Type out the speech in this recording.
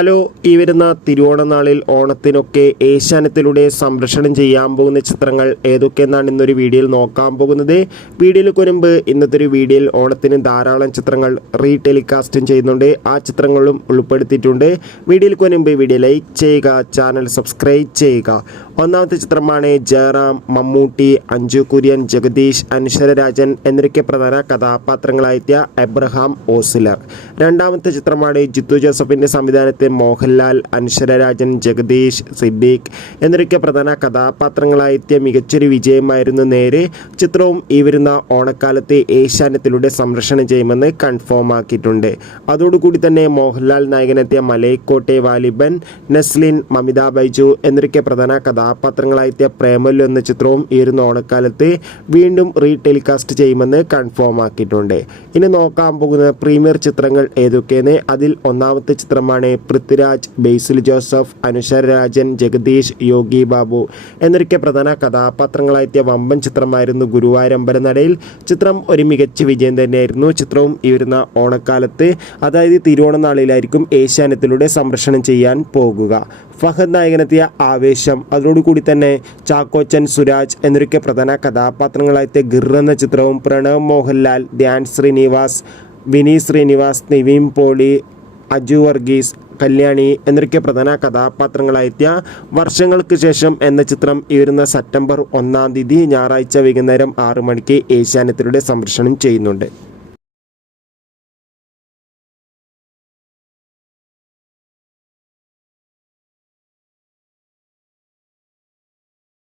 Hello ഈ വരുന്ന തിരുവോണനാളിൽ ഓണത്തിനൊക്കെ ഏഷ്യാനത്തിലൂടെ സംരക്ഷണം ചെയ്യാൻ പോകുന്ന ചിത്രങ്ങൾ ഏതൊക്കെയെന്നാണ് ഇന്നൊരു വീഡിയോയിൽ നോക്കാൻ പോകുന്നത്. വീഡിയോയിൽ മുൻപ് ഇന്നത്തെ ഒരു വീഡിയോയിൽ ഓണത്തിന് ധാരാളം ചിത്രങ്ങൾ റീ ടെലികാസ്റ്റും ചെയ്യുന്നുണ്ട്. ആ ചിത്രങ്ങളും ഉൾപ്പെടുത്തിയിട്ടുണ്ട്. വീഡിയോയിൽ മുൻപ് വീഡിയോ ലൈക്ക് ചെയ്യുക ചാനൽ സബ്സ്ക്രൈബ് ചെയ്യുക. ഒന്നാമത്തെ ചിത്രമാണ് ജയറാം മമ്മൂട്ടി അഞ്ജു കുര്യൻ ജഗദീഷ് അനശ്വരരാജൻ എന്നിവയ്ക്ക് പ്രധാന കഥാപാത്രങ്ങളായെത്തിയ എബ്രഹാം ഓസിലർ. രണ്ടാമത്തെ ചിത്രമാണ് ജിത്തു ജോസഫിന്റെ സംവിധാനത്തെ മോഹൻലാൽ അനശ്വരരാജൻ ജഗദീഷ് സിദ്ദീഖ് എന്നിവയ്ക്ക് പ്രധാന കഥാപാത്രങ്ങളായെത്തിയ മികച്ചൊരു വിജയമായിരുന്നു നേരെ ചിത്രവും ഈ വരുന്ന ഓണക്കാലത്തെ ഏഷ്യാനത്തിലൂടെ സംരക്ഷണം ചെയ്യുമെന്ന് കൺഫേം ആക്കിയിട്ടുണ്ട്. അതോടുകൂടി തന്നെ മോഹൻലാൽ നായകനെത്തിയ മലൈക്കോട്ടെ വാലിബൻ നസ്ലിൻ മമിത ബൈജു എന്നിവയ്ക്ക് പ്രധാന കഥാപാത്രങ്ങളായെത്തിയ പ്രേമലു എന്ന ചിത്രവും ഈ ഒരു ഓണക്കാലത്ത് വീണ്ടും റീടെലികാസ്റ്റ് ചെയ്യുമെന്ന് കൺഫേം ആക്കിയിട്ടുണ്ട്. ഇനി നോക്കാൻ പോകുന്ന പ്രീമിയർ ചിത്രങ്ങൾ ഏതൊക്കെയെന്ന് അതിൽ ഒന്നാമത്തെ ചിത്രമാണ് പൃഥ്വിരാജ് ബേസിൽ ജോസഫ് അനുശ്വര രാജൻ ജഗദീഷ് യോഗി ബാബു എന്നൊക്കെ പ്രധാന കഥാപാത്രങ്ങളായെത്തിയ വമ്പൻ ചിത്രമായിരുന്നു ഗുരുവായൂരമ്പലനടയിൽ ചിത്രം ഒരു മികച്ച വിജയം തന്നെയായിരുന്നു. ചിത്രവും ഈ വരുന്ന ഓണക്കാലത്ത് അതായത് തിരുവോണനാളിലായിരിക്കും ഏഷ്യാനെറ്റിലൂടെ സംരക്ഷണം ചെയ്യാൻ പോകുക. ഫഹദ് നായകനെത്തിയ ആവേശം അതോടുകൂടി തന്നെ ചാക്കോച്ചൻ സുരാജ് എന്നൊക്കെ പ്രധാന കഥാപാത്രങ്ങളായിട്ട് ഗിർ എന്ന ചിത്രവും പ്രണവ് മോഹൻലാൽ ധ്യാൻ ശ്രീനിവാസ് വിനീ ശ്രീനിവാസ് നിവീൻ പോളി അജു വർഗീസ് കല്യാണി എന്നൊക്കെ പ്രധാന കഥാപാത്രങ്ങളായെത്തിയ വർഷങ്ങൾക്ക് ശേഷം എന്ന ചിത്രം ഈ വരുന്ന സെപ്റ്റംബർ ഒന്നാം തീയതി ഞായറാഴ്ച വൈകുന്നേരം ആറു മണിക്ക് ഏഷ്യാനെറ്റിലൂടെ സംരക്ഷണം ചെയ്യുന്നുണ്ട്.